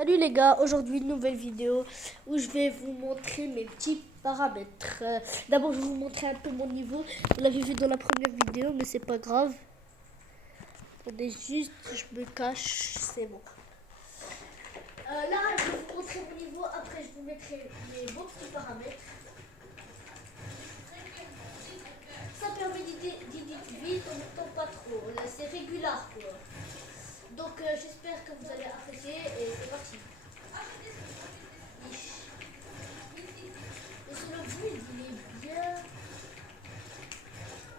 Salut les gars, aujourd'hui une nouvelle vidéo où je vais vous montrer mes petits paramètres. D'abord je vais vous montrer un peu mon niveau. Vous l'avez vu dans la première vidéo mais c'est pas grave. Attendez juste, je me cache, c'est bon. Là je vais vous montrer mon niveau, après je vous mettrai mes beaux petits paramètres. Ça permet d'idée vite en même temps pas trop, c'est régulier quoi. Donc j'espère que vous allez apprécier et c'est parti. Et sur le but, il est bien.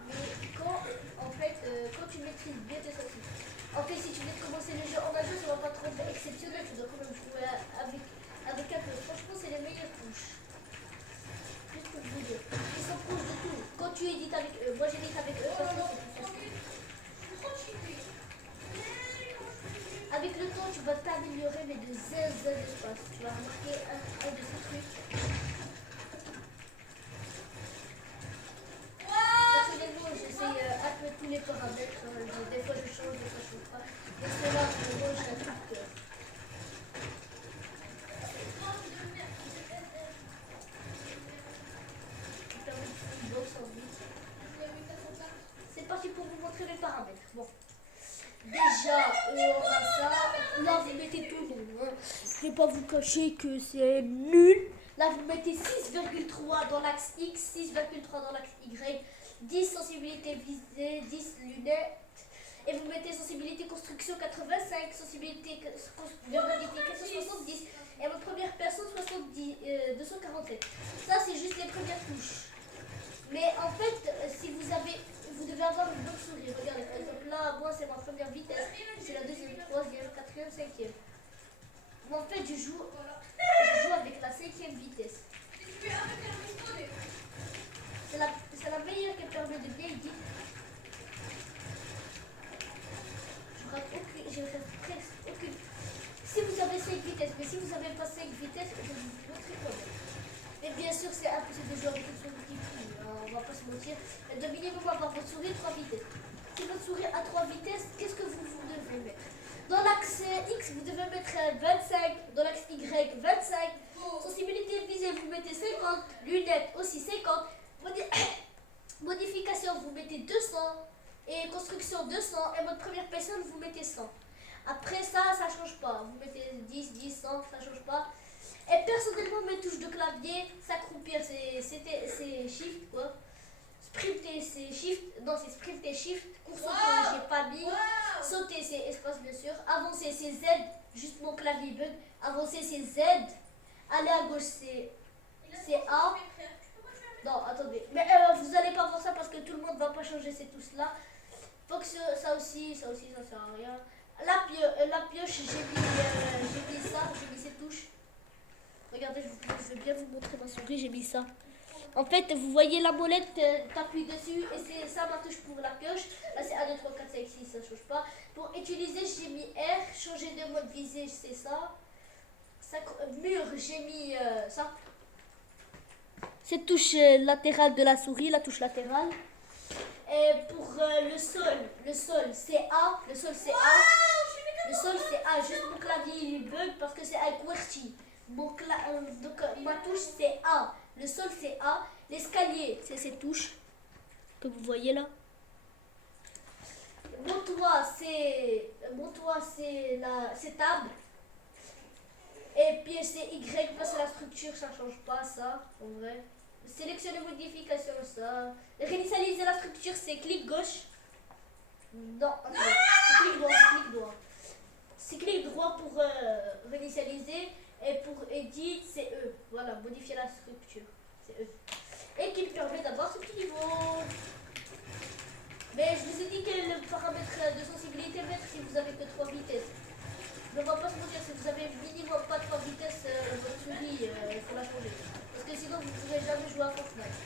Mais quand tu maîtrises bien tes sorties. En fait, si tu viens de commencer le jeu en nageur, ça va pas trop être exceptionnel. Tu dois quand même jouer avec un peu. Franchement, c'est les meilleures touches. Juste pour vous dire. Ils sont proches de tout. Quand tu édites avec eux, moi j'édite avec eux parce que c'est plus facile. Avec le temps, tu vas t'améliorer, mais de zinzin d'espace. Tu vas remarquer un de ces trucs. Personnellement, j'essaye un peu tous les paramètres. Des fois, je change, des fois, je change pas. Mais ceux-là, vraiment, je la trouve que. C'est parti pour vous montrer les paramètres. Bon. Déjà, on a ça. Là, vous mettez tout le monde. Hein. Je ne vais pas vous cacher que c'est nul. Là, vous mettez 6,3 dans l'axe X, 6,3 dans l'axe Y, 10 sensibilité visée, 10 lunettes. Et vous mettez sensibilité construction 85, sensibilité verbalité 470. Et votre première personne 247. Ça, c'est juste les premières touches. Mais en fait, si vous devez avoir une bonne souris. Regardez, par exemple, là, moi, c'est ma première vitesse. C'est la deuxième, troisième, quatrième, cinquième. Moi, en fait, je joue avec la cinquième vitesse. C'est la meilleure qui permet de bien guider. Je rate presque aucune. Si vous avez 5 vitesses, mais si vous n'avez pas 5 vitesses, je vais vous montrer comment. Mais bien sûr, c'est impossible de jouer avec une souris qui plie, on va pas se mentir. De minimum avoir votre souris 3 vitesses. Si votre souris a 3 vitesses, qu'est-ce que vous devez mettre? Dans l'axe X, vous devez mettre 25. Dans l'axe Y, 25. Sensibilité visée, vous mettez 50. Lunettes aussi 50. Modification, vous mettez 200. Et construction 200. Et votre première personne, vous mettez 100. Après ça change pas. Vous mettez 10, 10, 100, ça change pas. Et personnellement, mes touches de clavier, s'accroupir, c'est shift quoi. Sprinter, c'est shift. Non, c'est sprinter shift. Concentrer, j'ai pas mis. Sauter, c'est espace bien sûr. Avancer, c'est Z. Juste mon clavier bug. Avancer, c'est Z. Aller à gauche, c'est A. Non, attendez. Mais vous allez pas voir ça parce que tout le monde va pas changer ces touches là. Faut que ça aussi, ça sert à rien. La pioche, j'ai mis ça, j'ai mis ces touches. Regardez, je vais bien vous montrer ma souris, j'ai mis ça. En fait, vous voyez la molette, t'appuies dessus et c'est ça ma touche pour la pioche. Là, c'est 1, 2, 3, 4, 5, 6, ça ne change pas. Pour utiliser, j'ai mis R, changer de mode visée, c'est ça. Mur, j'ai mis ça. Cette touche latérale de la souris, la touche latérale. Et pour le sol, c'est A. Le sol, c'est A. Le sol, c'est A. Juste mon clavier, il bug parce que c'est un QWERTY. Donc ma touche c'est A, le sol c'est A, l'escalier c'est ces touches que vous voyez là. Mon toit c'est table. Et puis c'est Y parce que la structure ça change pas ça en vrai. Sélectionner modification ça. Réinitialiser la structure c'est clic gauche. Non, c'est clic droit, c'est clic droit pour réinitialiser. Et pour edit, c'est E. Voilà, modifier la structure. C'est E. Et qui permet d'avoir ce petit niveau. Mais je vous ai dit que le paramètre de sensibilité mettre si vous avez que 3 vitesses. Mais on va pas se mentir, si vous avez minimum pas 3 vitesses, votre souris, il faut la changer. Parce que sinon, vous ne pourrez jamais jouer à Fortnite.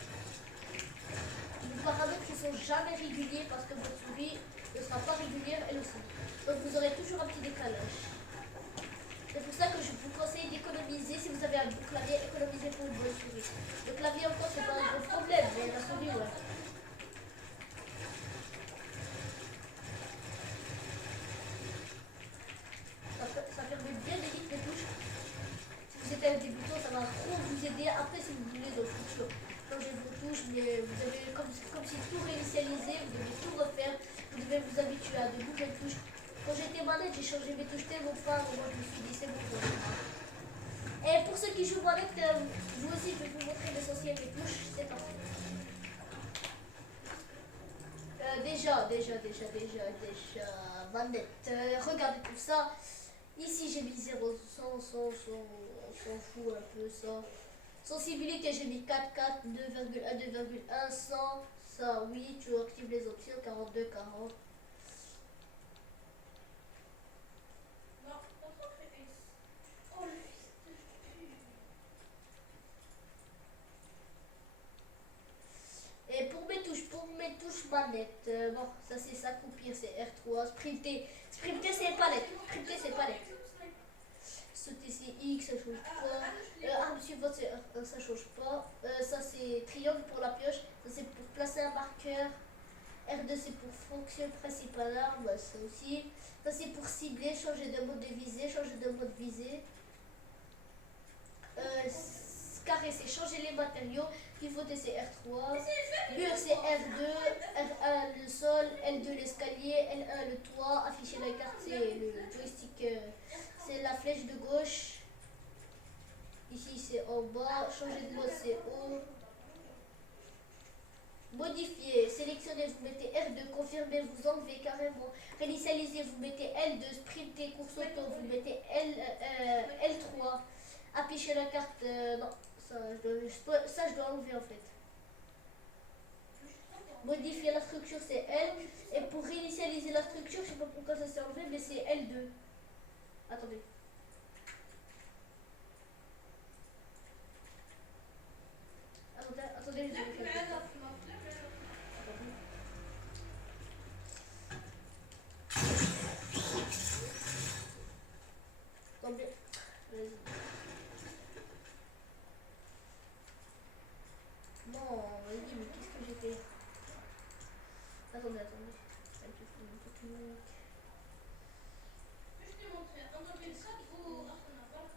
Les paramètres ne sont jamais réguliers parce que votre souris ne sera pas régulière elle aussi. Donc vous aurez toujours un petit décalage. C'est pour ça que je vous conseille d'économiser. Si vous avez un bon clavier, économisez pour une bonne souris. Le clavier encore, c'est pas un gros problème, mais la souris, ouais. Ça permet bien d'éditer les touches. aider. Après, si vous voulez dans le futur changer vos touches, mais vous avez comme si tout réinitialisé, vous devez tout refaire. Vous devez vous habituer à de nouvelles touches. Quand j'étais manette, j'ai changé mes touches tellement de fois. Moi, je me suis dit, c'est bon. Et pour ceux qui jouent manette, vous aussi, je vais vous montrer l'essentiel des touches. C'est parti. Déjà, manette. Regardez tout ça. Ici, j'ai mis 0, 100, on s'en fout un peu, ça. Sensibilité, j'ai mis 4, 4, 2,1, 2,1, 100. Ça, oui, tu actives les options, 42, 40. Et pour mes touches manettes, bon, ça c'est ça, coupir, c'est R3, sprinter c'est palette, sauter c'est X, ça change pas, arme suivante ça change pas, ça c'est triangle pour la pioche, ça c'est pour placer un marqueur, R2 c'est pour fonction principale arme, ça aussi, ça c'est pour cibler, changer de mode de visée, carré c'est changer les matériaux, pivoter c'est R3, mur c'est R2, R1 le sol, L2 l'escalier, L1 le toit, afficher la carte c'est le joystick, c'est la flèche de gauche, ici c'est en bas, changer de mode c'est haut, modifier, sélectionner vous mettez R2, confirmer vous enlevez carrément, réinitialiser vous mettez L2, sprinter course auto vous mettez L3, afficher la carte, non. Ça, je dois enlever en fait. Modifier la structure c'est L. Et pour réinitialiser la structure, je sais pas pourquoi ça s'est enlevé, mais c'est L2. Attendez. Attendez, je vais faire ça. Attendez. Non, vas-y, mais qu'est-ce que j'ai fait? Attendez. Je t'ai montré un mobile 5 ou Arsenal, pas.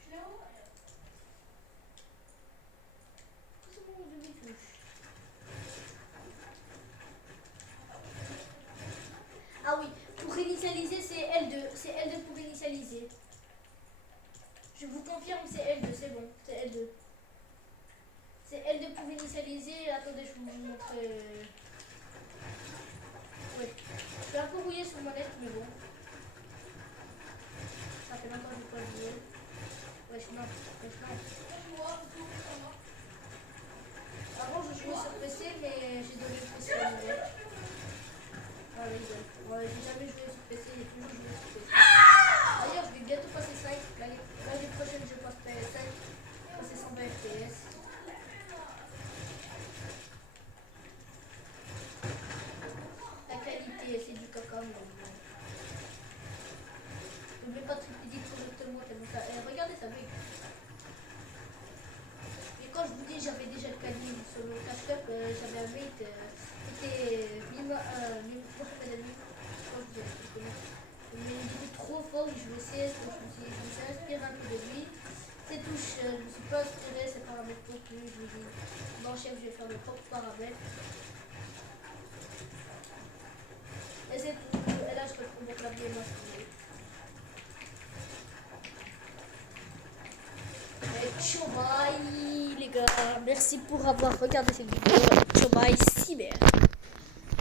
Je l'ai envoyé. C'est bon, je m'y touche. Ah oui, pour réinitialiser c'est L2. C'est L2 pour réinitialiser. Je vous confirme, c'est L2, c'est bon, c'est L2. C'est L2 pour initialiser. Attendez, je vous montre. Ouais. Je suis un peu rouillé sur manette, mais bon. Ça fait longtemps que je n'ai pas joué. Wesh, non. Avant, je jouais sur PC, mais j'ai donné le PC à manette. Ah, ouais, j'ai jamais joué sur PC, j'ai toujours joué sur PC. D'ailleurs, je vais bientôt passer 5. L'année prochaine, je passe PS5. Passer 120 FPS. La qualité, c'est du caca. N'oubliez pas de tripliquer correctement tellement ça. Regardez, ça bug. Et quand je vous dis, j'avais déjà le caddie sur le cache-up, j'avais un mate qui était Mohamed Ali. Mais il était trop fort, il jouait CS, donc je me suis inspiré un peu de lui. Ses touches, je ne me suis pas inspiré, ses paramètres non plus. Je lui ai dit, non chef, je vais faire mes propres paramètres. Et c'est tout. Et là, je retrouve mon clavier masqué. Et ciao bye les gars. Merci pour avoir regardé cette vidéo. Ciao bye cyber.